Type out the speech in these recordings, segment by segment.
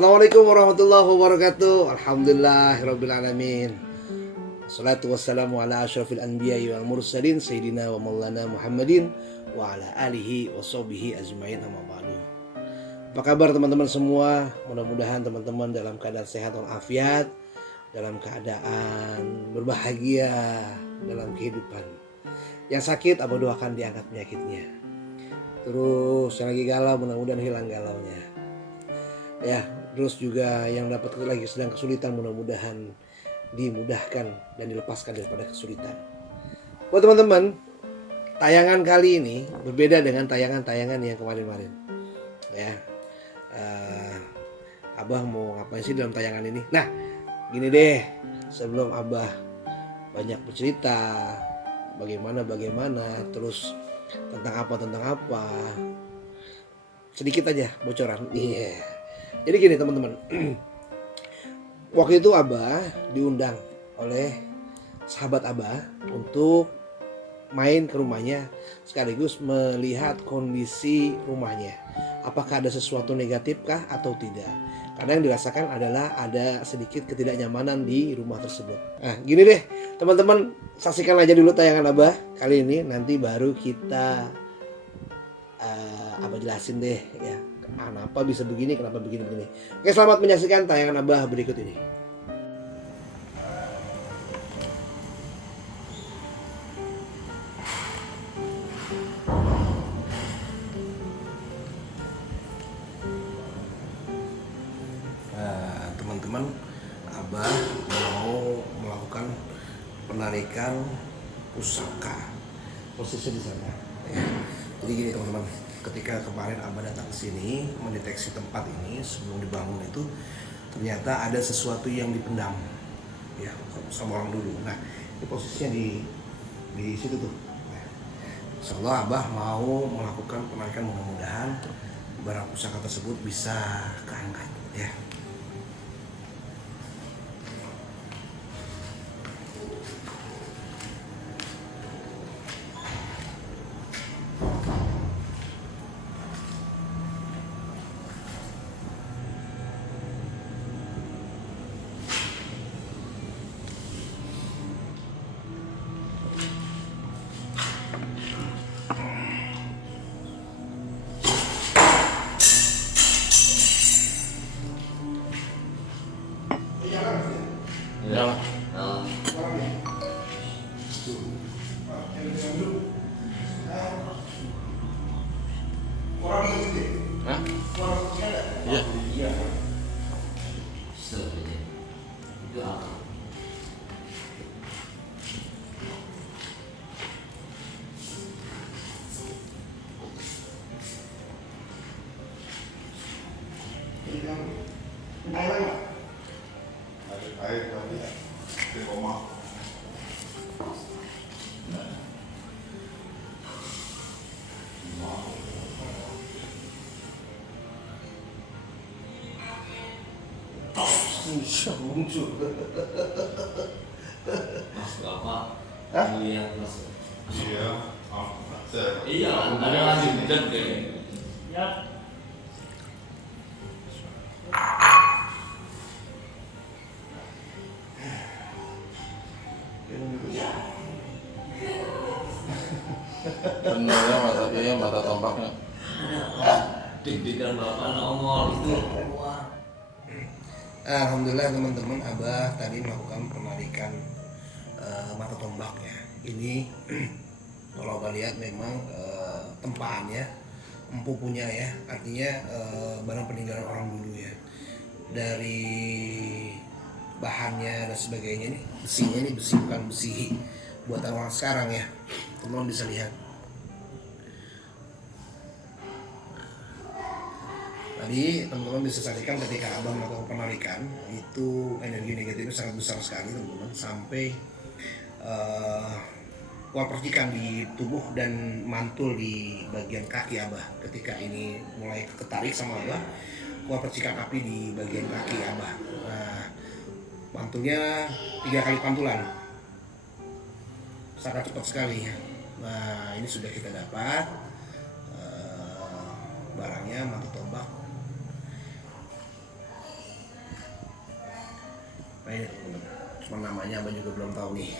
Assalamualaikum warahmatullahi wabarakatuh. Alhamdulillahirabbil alamin. Wassalatu wassalamu ala asyrafil anbiya'i wal mursalin sayyidina wa maulana Muhammadin wa ala alihi wa sahbihi ajmain, amma ba'du. Apa kabar teman-teman semua? Mudah-mudahan teman-teman dalam keadaan sehat walafiat, dalam keadaan berbahagia dalam kehidupan. Yang sakit abah doakan diangkat penyakitnya. Terus yang lagi galau mudah-mudahan hilang galaunya. Ya, terus juga yang dapat lagi sedang kesulitan mudah-mudahan dimudahkan dan dilepaskan daripada kesulitan. Buat teman-teman, tayangan kali ini berbeda dengan tayangan-tayangan yang kemarin-kemarin. Ya, Abah mau ngapain sih dalam tayangan ini? Nah, gini deh, sebelum Abah banyak bercerita bagaimana, terus tentang apa, sedikit aja bocoran. Iya. Jadi gini teman-teman, waktu itu Abah diundang oleh sahabat Abah untuk main ke rumahnya sekaligus melihat kondisi rumahnya. Apakah ada sesuatu negatif kah atau tidak? Karena yang dirasakan adalah ada sedikit ketidaknyamanan di rumah tersebut. Nah gini deh teman-teman, saksikan aja dulu tayangan Abah kali ini, nanti baru kita Abah jelasin deh ya. Kenapa bisa begini, kenapa begini. Oke, selamat menyaksikan tayangan Abah berikut ini. Nah, teman-teman, Abah mau melakukan penarikan pusaka. Posisi di sana. Ya. Jadi gini teman-teman, ketika kemarin Abah datang ke sini mendeteksi tempat ini sebelum dibangun itu ternyata ada sesuatu yang dipendam ya sama orang dulu. Nah ini posisinya di situ tuh. Nah, insyaallah Abah mau melakukan penarikan, mudah-mudahan barang pusaka tersebut bisa keangkat ya. Ya. Hah? Iya. Muncul. Masuk apa? Hah? Lihat masuk. Iya, Iya, ada lagi dan deh. Ya. Bener ya mata iya mata tombaknya. Deg-degan bapak nongol itu keluar. Alhamdulillah teman-teman, Abah tadi melakukan penarikan mata tombak ya. Ini kalau Abah lihat memang tempaannya empu punya ya, artinya barang peninggalan orang dulu ya. Dari bahannya dan sebagainya, ini besinya, ini besi bukan besi buatan orang sekarang ya, teman-teman bisa lihat. Tadi teman-teman bisa saksikan ketika Abah melakukan penarikan, itu energi negatifnya sangat besar sekali teman-teman, sampai keluar percikan di tubuh dan mantul di bagian kaki Abah. Ketika ini mulai ketarik sama Abah, keluar percikan api di bagian kaki Abah. Nah, mantulnya 3 kali pantulan, sangat cepat sekali ya. Nah ini sudah kita dapat barangnya, mata tombak Makanya teman-teman, cuma namanya Abah juga belum tahu nih.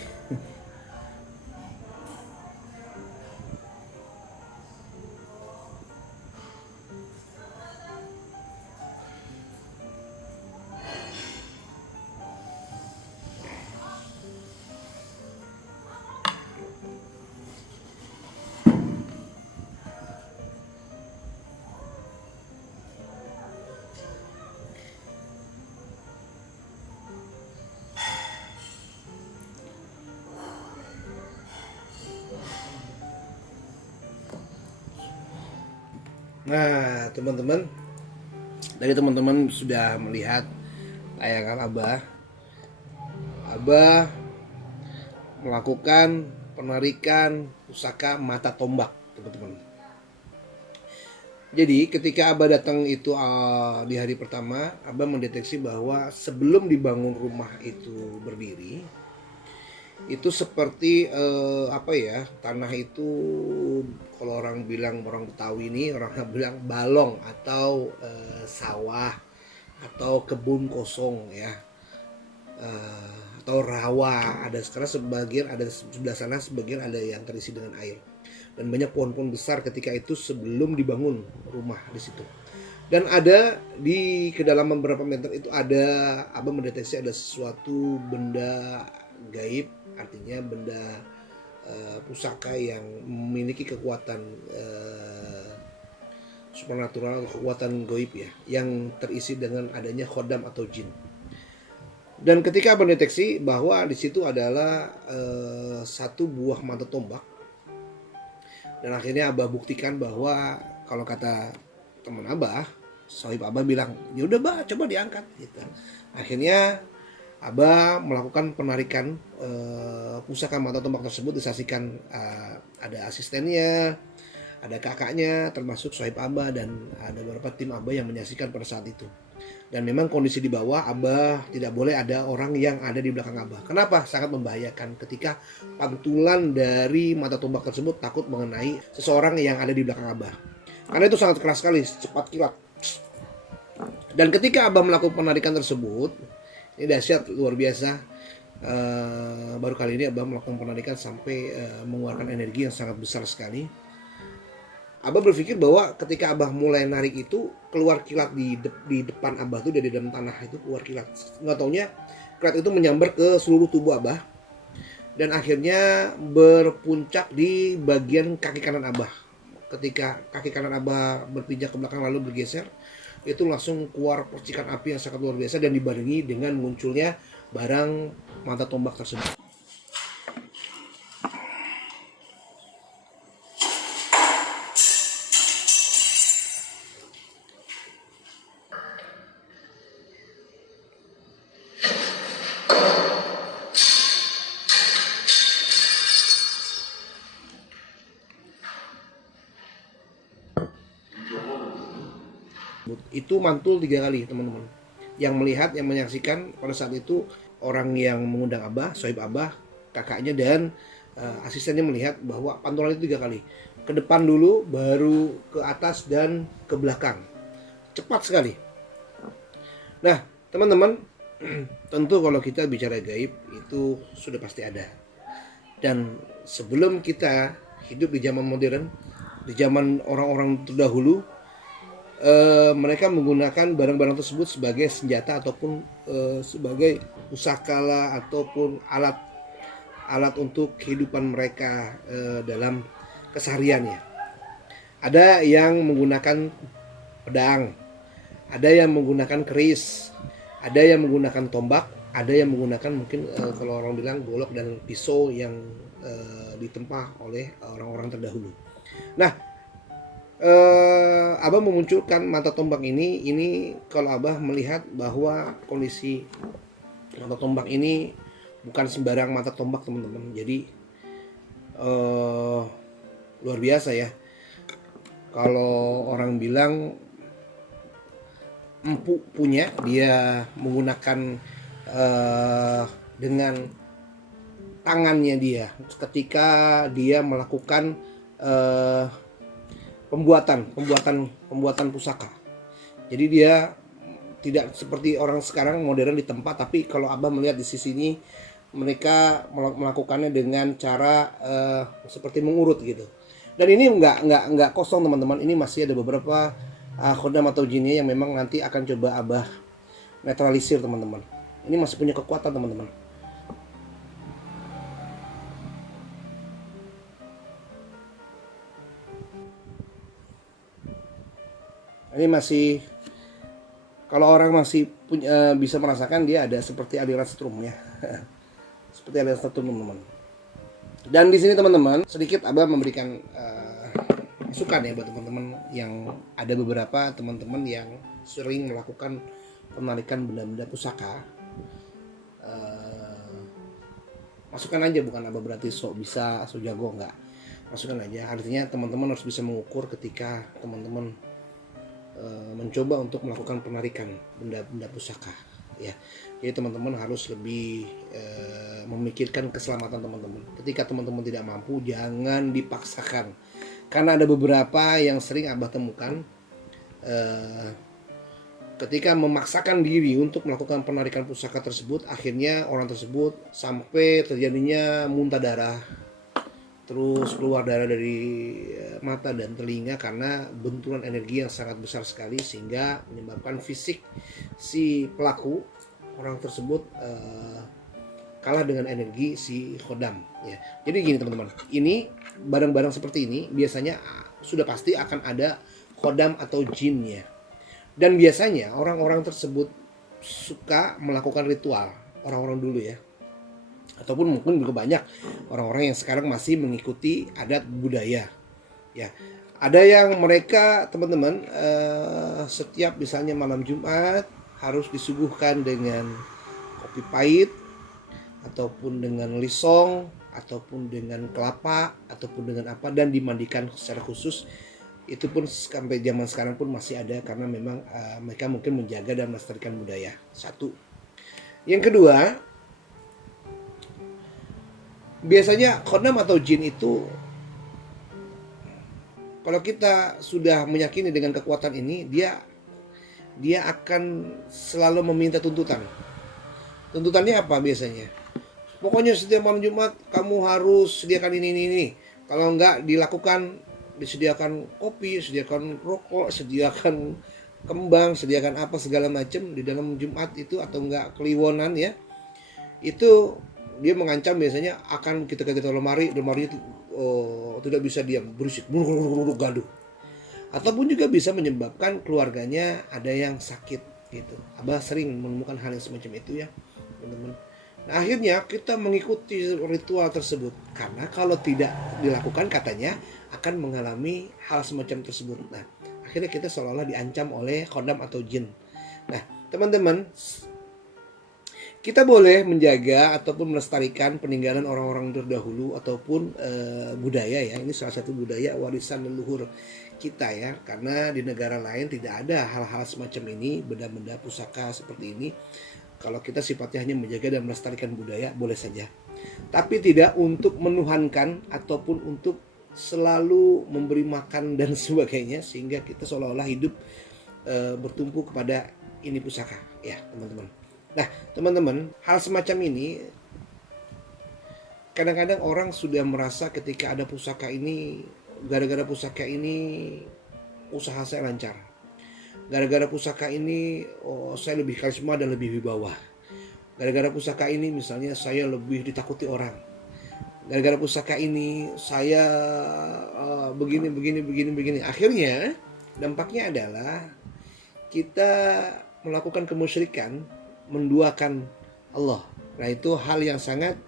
Nah, teman-teman, tadi teman-teman sudah melihat tayangan Abah melakukan penarikan pusaka mata tombak, teman-teman. Jadi ketika Abah datang itu di hari pertama, Abah mendeteksi bahwa sebelum dibangun rumah itu berdiri, itu seperti tanah itu, kalau orang Betawi ini orang bilang balong atau sawah atau kebun kosong ya, atau rawa. Ada sekarang sebagian, ada sebelah sana sebagian ada yang terisi dengan air, dan banyak pohon-pohon besar ketika itu sebelum dibangun rumah di situ. Dan ada di kedalaman beberapa meter itu ada, Abah mendeteksi ada sesuatu benda gaib, artinya benda pusaka yang memiliki kekuatan supernatural, kekuatan gaib ya, yang terisi dengan adanya khodam atau jin. Dan ketika mendeteksi bahwa di situ adalah satu buah mata tombak, dan akhirnya Abah buktikan bahwa kalau kata teman Abah, sohib Abah bilang, ya udah Bah, coba diangkat gitu. Akhirnya Abah melakukan penarikan pusaka mata tombak tersebut, disaksikan ada asistennya, ada kakaknya, termasuk sohib Abah, dan ada beberapa tim Abah yang menyaksikan pada saat itu. Dan memang kondisi di bawah, Abah tidak boleh ada orang yang ada di belakang Abah. Kenapa? Sangat membahayakan ketika pantulan dari mata tombak tersebut takut mengenai seseorang yang ada di belakang Abah. Karena itu sangat keras sekali, cepat kilat. Dan ketika Abah melakukan penarikan tersebut, ini dahsyat, luar biasa. Baru kali ini Abah melakukan penarikan sampai mengeluarkan energi yang sangat besar sekali. Abah berpikir bahwa ketika Abah mulai narik itu, keluar kilat di depan Abah tuh, dari dalam tanah itu keluar kilat. Nggak taunya kilat itu menyambar ke seluruh tubuh Abah, dan akhirnya berpuncak di bagian kaki kanan Abah. Ketika kaki kanan Abah berpijak ke belakang lalu bergeser, itu langsung keluar percikan api yang sangat luar biasa, dan dibarengi dengan munculnya barang mata tombak tersebut. Itu mantul 3 kali, teman-teman. Yang melihat, yang menyaksikan pada saat itu orang yang mengundang Abah, sohib Abah, kakaknya, dan asistennya melihat bahwa pantulan itu 3 kali. Ke depan dulu, baru ke atas, dan ke belakang. Cepat sekali. Nah, teman-teman, tentu kalau kita bicara gaib itu sudah pasti ada. Dan sebelum kita hidup di zaman modern, di zaman orang-orang terdahulu, mereka menggunakan barang-barang tersebut sebagai senjata ataupun sebagai pusaka ataupun alat untuk kehidupan mereka dalam kesehariannya. Ada yang menggunakan pedang, ada yang menggunakan keris, ada yang menggunakan tombak, ada yang menggunakan mungkin kalau orang bilang golok dan pisau yang ditempa oleh orang-orang terdahulu. Nah, Abah memunculkan mata tombak ini kalau Abah melihat bahwa kondisi mata tombak ini bukan sembarang mata tombak, teman-teman. Jadi luar biasa ya. Kalau orang bilang empu punya, dia menggunakan dengan tangannya dia ketika dia melakukan pembuatan pusaka. Jadi dia tidak seperti orang sekarang modern di tempat, tapi kalau Abah melihat di sisi ini mereka melakukannya dengan cara seperti mengurut gitu. Dan ini nggak kosong teman-teman, ini masih ada beberapa khodam atau jinnya yang memang nanti akan coba Abah netralisir teman-teman. Ini masih punya kekuatan teman-teman. Ini masih, kalau orang masih punya, bisa merasakan dia ada seperti aliran strum ya. Seperti aliran strum teman-teman. Dan di sini teman-teman sedikit Abah memberikan masukan ya buat teman-teman yang ada beberapa teman-teman yang sering melakukan penarikan benda-benda pusaka. Masukan aja, bukan Abah berarti sok bisa, sok jago, enggak. Masukan aja. Artinya teman-teman harus bisa mengukur ketika teman-teman mencoba untuk melakukan penarikan benda-benda pusaka ya. Jadi teman-teman harus lebih memikirkan keselamatan teman-teman. Ketika teman-teman tidak mampu, jangan dipaksakan. Karena ada beberapa yang sering Abah temukan ketika memaksakan diri untuk melakukan penarikan pusaka tersebut, akhirnya orang tersebut sampai terjadinya muntah darah, terus keluar darah dari mata dan telinga karena benturan energi yang sangat besar sekali, sehingga menyebabkan fisik si pelaku, orang tersebut kalah dengan energi si khodam ya. Jadi gini teman-teman, ini barang-barang seperti ini biasanya sudah pasti akan ada khodam atau jinnya. Dan biasanya orang-orang tersebut suka melakukan ritual, orang-orang dulu ya. Ataupun mungkin juga banyak orang-orang yang sekarang masih mengikuti adat budaya ya. Ada yang mereka teman-teman setiap misalnya malam Jumat harus disuguhkan dengan kopi pahit, ataupun dengan lisong, ataupun dengan kelapa, ataupun dengan apa, dan dimandikan secara khusus. Itu pun sampai zaman sekarang pun masih ada, karena memang mereka mungkin menjaga dan melestarikan budaya. Satu. Yang kedua, biasanya khodam atau jin itu, kalau kita sudah meyakini dengan kekuatan ini, dia akan selalu meminta tuntutan. Tuntutannya apa biasanya? Pokoknya setiap malam Jumat kamu harus sediakan ini. Kalau enggak dilakukan, disediakan kopi, sediakan rokok, sediakan kembang, sediakan apa segala macam di dalam Jumat itu, atau enggak kliwonan ya. Itu dia mengancam biasanya akan kita lemari itu tidak bisa diam, berisik, gaduh. Ataupun juga bisa menyebabkan keluarganya ada yang sakit gitu. Abah sering menemukan hal yang semacam itu ya, teman-teman. Nah, akhirnya kita mengikuti ritual tersebut, karena kalau tidak dilakukan katanya akan mengalami hal semacam tersebut. Nah, akhirnya kita seolah-olah diancam oleh khodam atau jin. Nah, teman-teman, kita boleh menjaga ataupun melestarikan peninggalan orang-orang terdahulu ataupun budaya ya. Ini salah satu budaya warisan leluhur kita ya, karena di negara lain tidak ada hal-hal semacam ini, benda-benda pusaka seperti ini. Kalau kita sifatnya hanya menjaga dan melestarikan budaya, boleh saja. Tapi tidak untuk menuhankan ataupun untuk selalu memberi makan dan sebagainya, sehingga kita seolah-olah hidup bertumpu kepada ini pusaka ya, teman-teman. Nah, teman-teman, hal semacam ini kadang-kadang orang sudah merasa ketika ada pusaka ini, gara-gara pusaka ini usaha saya lancar. Gara-gara pusaka ini saya lebih karisma dan lebih wibawa. Gara-gara pusaka ini misalnya saya lebih ditakuti orang. Gara-gara pusaka ini saya begini. Akhirnya dampaknya adalah kita melakukan kemusyrikan, menduakan Allah. Nah, itu hal yang sangat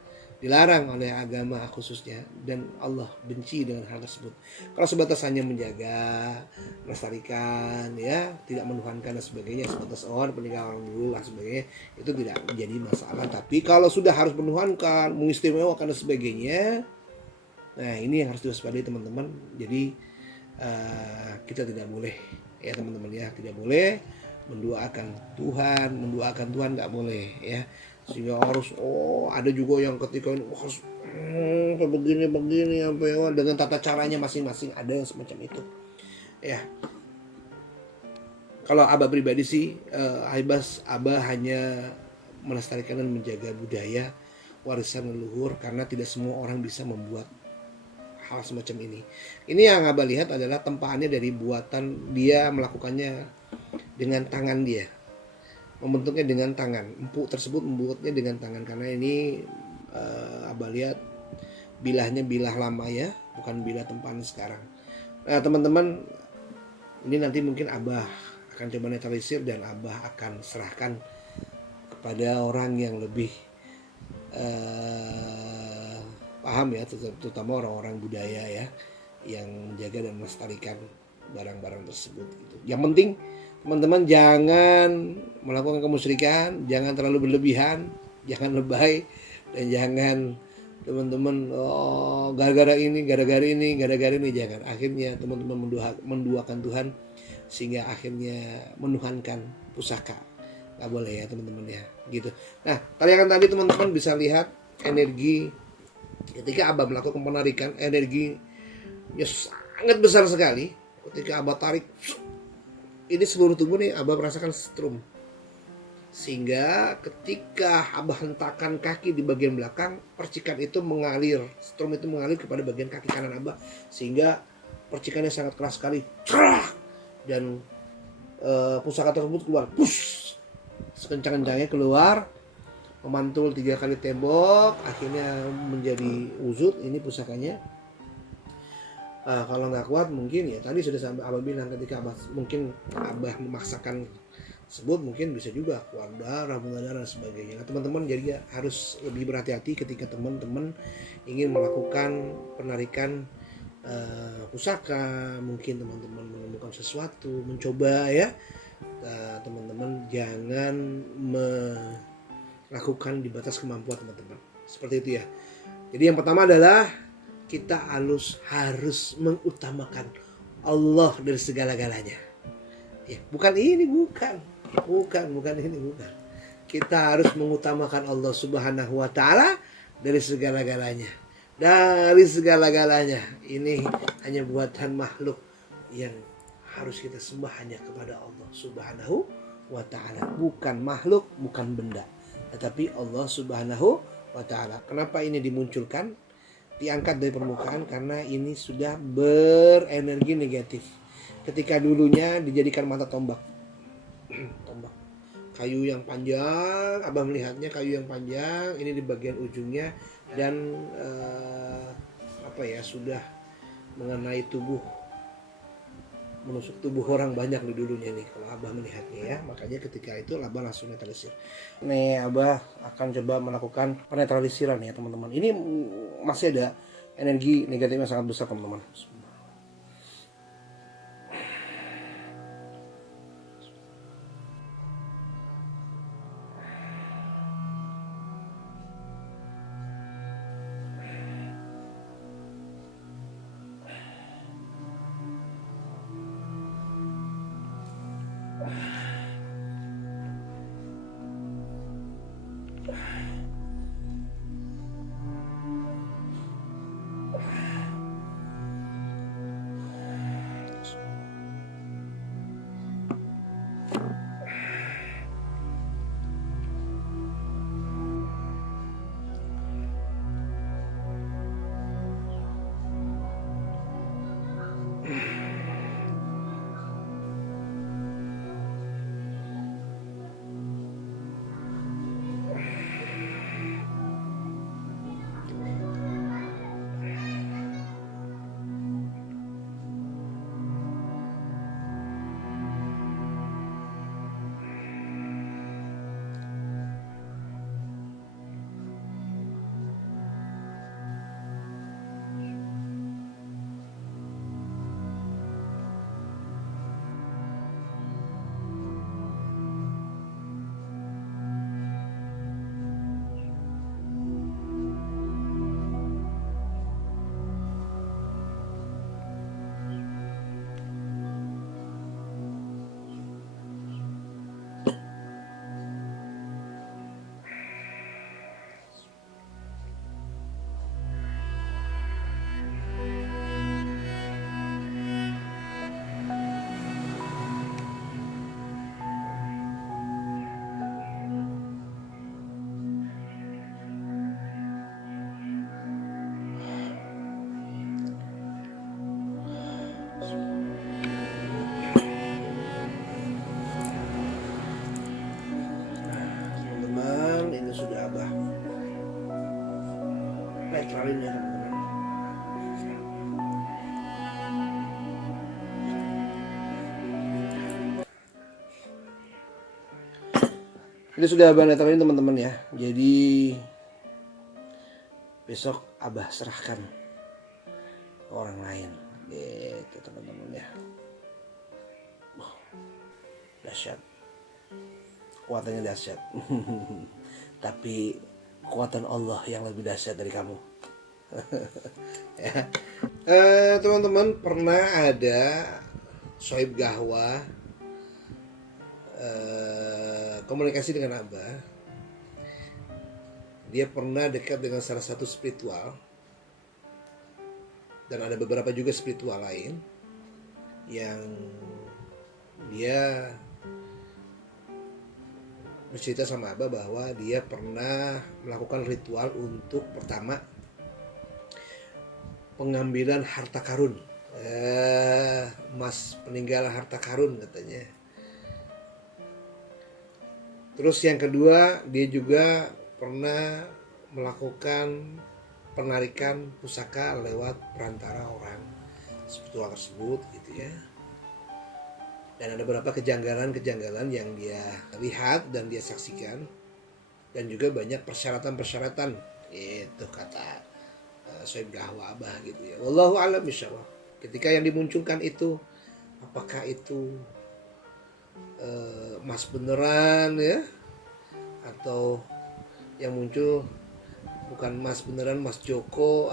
dilarang oleh agama khususnya, dan Allah benci dengan hal tersebut. Kalau sebatas hanya menjaga, melestarikan ya, tidak menuhankan dan sebagainya, sebatas peninggalan orang dulu lah sebagainya, itu tidak menjadi masalah. Tapi kalau sudah harus menuhankan, mengistimewakan dan sebagainya, nah ini yang harus diwaspadai teman-teman. Jadi kita tidak boleh ya teman-teman ya, tidak boleh mendoakan Tuhan nggak boleh ya. Sehingga harus ada juga yang ketika ini harus begini apa ya, dengan tata caranya masing-masing, ada yang semacam itu ya. Kalau Abah pribadi sih, Abah hanya melestarikan dan menjaga budaya warisan leluhur, karena tidak semua orang bisa membuat hal semacam ini. Ini yang Abah lihat adalah tempaannya dari buatan dia, melakukannya dengan tangan dia, membentuknya dengan tangan. Empuk tersebut membuatnya dengan tangan, karena ini Abah lihat bilahnya bilah lama ya, bukan bilah tempaan sekarang. Nah teman-teman, ini nanti mungkin Abah akan coba netralisir dan Abah akan serahkan kepada orang yang lebih paham ya, terutama orang-orang budaya ya, yang menjaga dan melestarikan barang-barang tersebut gitu. Yang penting teman-teman jangan melakukan kemusyrikan, jangan terlalu berlebihan, jangan lebay, dan jangan teman-teman gara-gara ini jangan. Akhirnya teman-teman menduakan Tuhan sehingga akhirnya menuhankan pusaka. Nggak boleh ya teman-teman ya, gitu. Nah tadi teman-teman bisa lihat energi ketika Abah melakukan penarikan, energinya sangat besar sekali. Ketika Abah tarik, ini seluruh tubuh nih Abah merasakan strum, sehingga ketika Abah hentakkan kaki di bagian belakang, percikan itu mengalir, strum itu mengalir kepada bagian kaki kanan Abah, sehingga percikannya sangat keras sekali, dan pusaka tersebut keluar, push, sekencang-kencangnya keluar, memantul 3 kali tembok, akhirnya menjadi wujud. Ini pusakanya. Kalau nggak kuat mungkin ya tadi sudah sampai Abah bilang, ketika Abah memaksakan tersebut mungkin bisa juga keluar darah, muntah darah dan sebagainya. Nah, teman-teman jadi ya harus lebih berhati-hati ketika teman-teman ingin melakukan penarikan pusaka. Mungkin teman-teman menemukan sesuatu, mencoba ya, teman-teman jangan melakukan di batas kemampuan teman-teman, seperti itu ya. Jadi yang pertama adalah kita harus mengutamakan Allah dari segala-galanya ya, bukan ini, bukan. Kita harus mengutamakan Allah Subhanahu wa Ta'ala dari segala-galanya. Ini hanya buatan makhluk yang harus kita sembah hanya kepada Allah Subhanahu wa Ta'ala, bukan makhluk, bukan benda, tetapi Allah Subhanahu wa Ta'ala. Kenapa ini dimunculkan, diangkat dari permukaan? Karena ini sudah berenergi negatif. Ketika dulunya dijadikan mata tombak, kayu yang panjang, Abah melihatnya kayu yang panjang, ini di bagian ujungnya, dan sudah mengenai tubuh, menusuk tubuh orang banyak di dulunya nih kalau Abah melihatnya ya. Makanya ketika itu Abah langsung netralisir. Nih Abah akan coba melakukan penetralisiran ya teman-teman. Ini masih ada energi negatifnya sangat besar teman-teman. Baik, kenalin ya teman-teman. Ini sudah Abah datangin teman-teman ya. Jadi besok Abah serahkan ke orang lain. Gitu teman-teman ya. Dahsyat. Kuatannya dahsyat. Tapi kekuatan Allah yang lebih dahsyat dari kamu. Ya. Teman-teman, pernah ada Sohib Gahwa komunikasi dengan Abah. Dia pernah dekat dengan salah satu spiritual, dan ada beberapa juga spiritual lain yang dia bercerita sama Abah bahwa dia pernah melakukan ritual untuk pertama pengambilan harta karun, emas peninggalan harta karun katanya. Terus yang kedua, dia juga pernah melakukan penarikan pusaka lewat perantara orang spiritual tersebut gitu ya. Dan ada beberapa kejanggalan-kejanggalan yang dia lihat dan dia saksikan, dan juga banyak persyaratan-persyaratan itu kata Sohib Gahwa Abah gitu ya. Wallahu a'lam bishawab. Ketika yang dimunculkan itu, apakah itu emas beneran ya, atau yang muncul bukan emas beneran, Mas Joko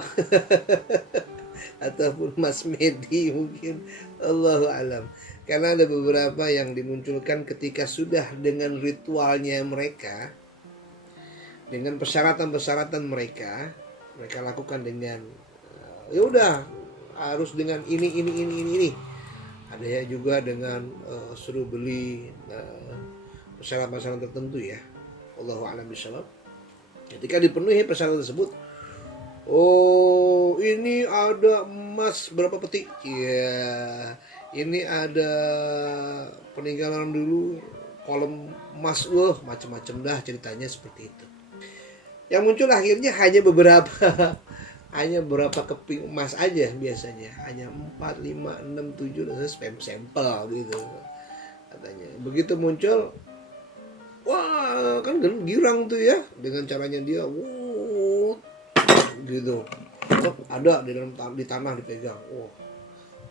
ataupun Mas Medi mungkin, Allahu alam. Karena ada beberapa yang dimunculkan ketika sudah dengan ritualnya mereka, dengan persyaratan-persyaratan mereka lakukan dengan ya udah harus dengan ini. Ada ya juga dengan suruh beli persyaratan-persyaratan tertentu ya. Wallahu a'lam bishawab. Ketika dipenuhi persyaratan tersebut, oh ini ada emas berapa petik? Ya, ini ada peninggalan dulu kolom emas, wah macam-macam dah ceritanya seperti itu. Yang muncul akhirnya hanya beberapa keping emas aja biasanya, hanya 4, 5, 6, 7 sampel gitu katanya. Begitu muncul, wah kan girang tuh ya dengan caranya dia, gitu. Ada di tanah dipegang,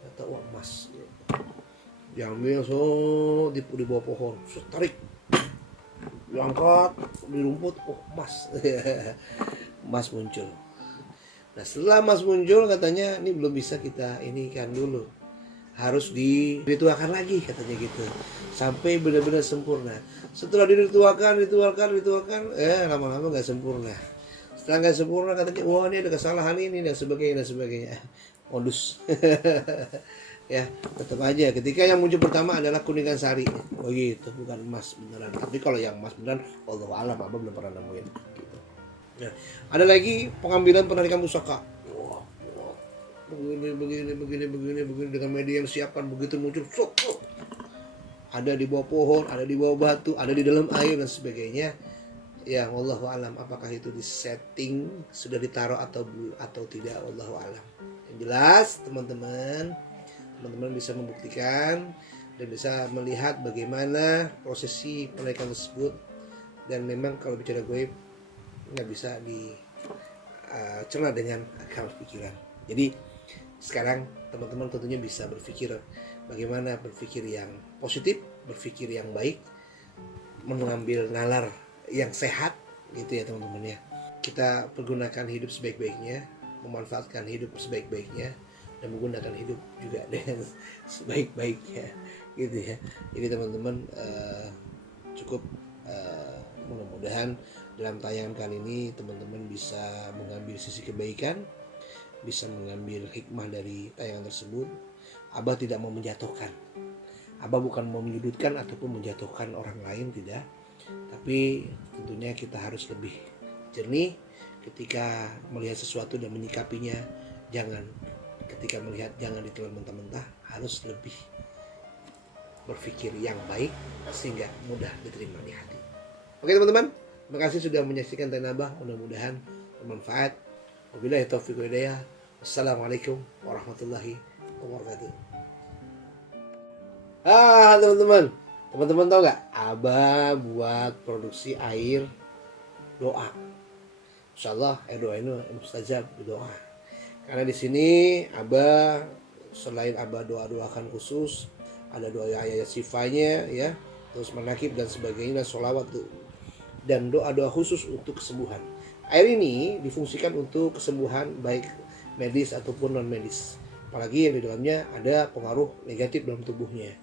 kata wah emas. Diambil di bawah pohon, tarik, diangkat di rumput, emas. Emas muncul. Nah setelah emas muncul katanya ini belum bisa kita ini kan dulu, harus diritualkan lagi katanya gitu sampai benar-benar sempurna. Setelah diritualkan lama-lama nggak sempurna. Setelah nggak sempurna katanya wah ini ada kesalahan ini dan sebagainya modus. Ya tetap aja ketika yang muncul pertama adalah kuningan sari, gitu, bukan emas beneran. Tapi kalau yang emas beneran, wallahu alam, Abah belum pernah nemuin gitu. Nah, ada lagi pengambilan penarikan pusaka. Wah, begini dengan media yang disiapkan, begitu muncul ada di bawah pohon, ada di bawah batu, ada di dalam air dan sebagainya. Ya wallahu alam, apakah itu disetting, sudah ditaruh atau tidak, wallahu alam. Yang jelas teman-teman bisa membuktikan dan bisa melihat bagaimana prosesi penarikan tersebut. Dan memang kalau bicara gaib nggak bisa dicerna dengan akal pikiran. Jadi sekarang teman-teman tentunya bisa berpikir bagaimana berpikir yang positif, berpikir yang baik, mengambil nalar yang sehat gitu ya teman-teman ya. Kita pergunakan hidup sebaik-baiknya, memanfaatkan hidup sebaik-baiknya, dan menggunakan hidup juga dengan sebaik-baiknya gitu ya. Jadi teman-teman cukup mudah-mudahan dalam tayangan kali ini teman-teman bisa mengambil sisi kebaikan, bisa mengambil hikmah dari tayangan tersebut. Abah tidak mau menjatuhkan, Abah bukan mau menyudutkan ataupun menjatuhkan orang lain, tidak. Tapi tentunya kita harus lebih jernih ketika melihat sesuatu dan menyikapinya. Ketika melihat jangan ditelan mentah-mentah, harus lebih berpikir yang baik sehingga mudah diterima di hati. Oke teman-teman, terima kasih sudah menyaksikan tayangan Abah, mudah-mudahan bermanfaat. Wabillahi taufiq wal hidayah. Wassalamualaikum warahmatullahi wabarakatuh. Teman-teman tahu nggak? Abah buat produksi air doa. Insyaallah air doa ini mustajab doa. Karena di sini Abah selain Abah doakan khusus, ada doa ayat sifanya ya, terus manakib dan sebagainya, dan sholawat tuh, dan doa khusus untuk kesembuhan. Air ini difungsikan untuk kesembuhan baik medis ataupun non medis. Apalagi yang di dalamnya ada pengaruh negatif dalam tubuhnya.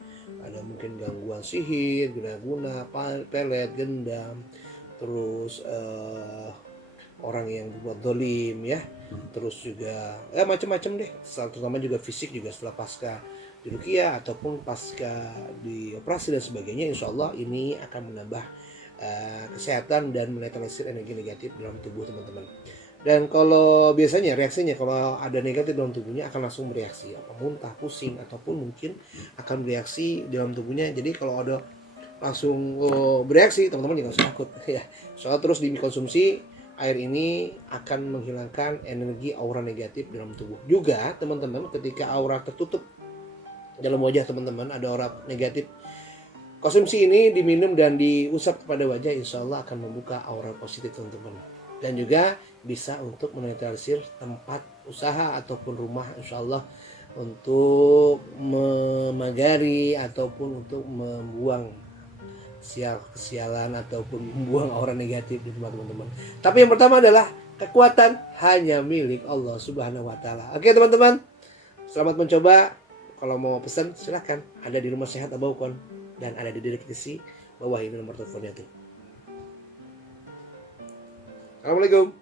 Ada mungkin gangguan sihir, guna-guna, pelet, gendam, terus orang yang berbuat dolim ya, terus juga macam-macam deh, terutama juga fisik juga setelah pasca di ruqyah ataupun pasca di operasi dan sebagainya. Insya Allah ini akan menambah kesehatan dan menetralisir energi negatif dalam tubuh teman-teman. Dan kalau biasanya reaksinya kalau ada negatif dalam tubuhnya akan langsung bereaksi, apa muntah, pusing, ataupun mungkin akan bereaksi dalam tubuhnya. Jadi kalau ada langsung bereaksi, teman-teman jangan usah takut ya. Soal terus dikonsumsi air ini akan menghilangkan energi aura negatif dalam tubuh. Juga teman-teman ketika aura tertutup dalam wajah teman-teman ada aura negatif, konsumsi ini diminum dan diusap kepada wajah, insya Allah akan membuka aura positif teman-teman. Dan juga bisa untuk menetralisir tempat usaha ataupun rumah, insya Allah untuk memagari ataupun untuk membuang kesialan ataupun membuang aura negatif di rumah teman-teman. Tapi yang pertama adalah kekuatan hanya milik Allah Subhanahu wa taala. Oke teman-teman, selamat mencoba. Kalau mau pesan silahkan, ada di Rumah Sehat Abaukon dan ada di deskripsi bawah ini nomor teleponnya tuh. Assalamualaikum.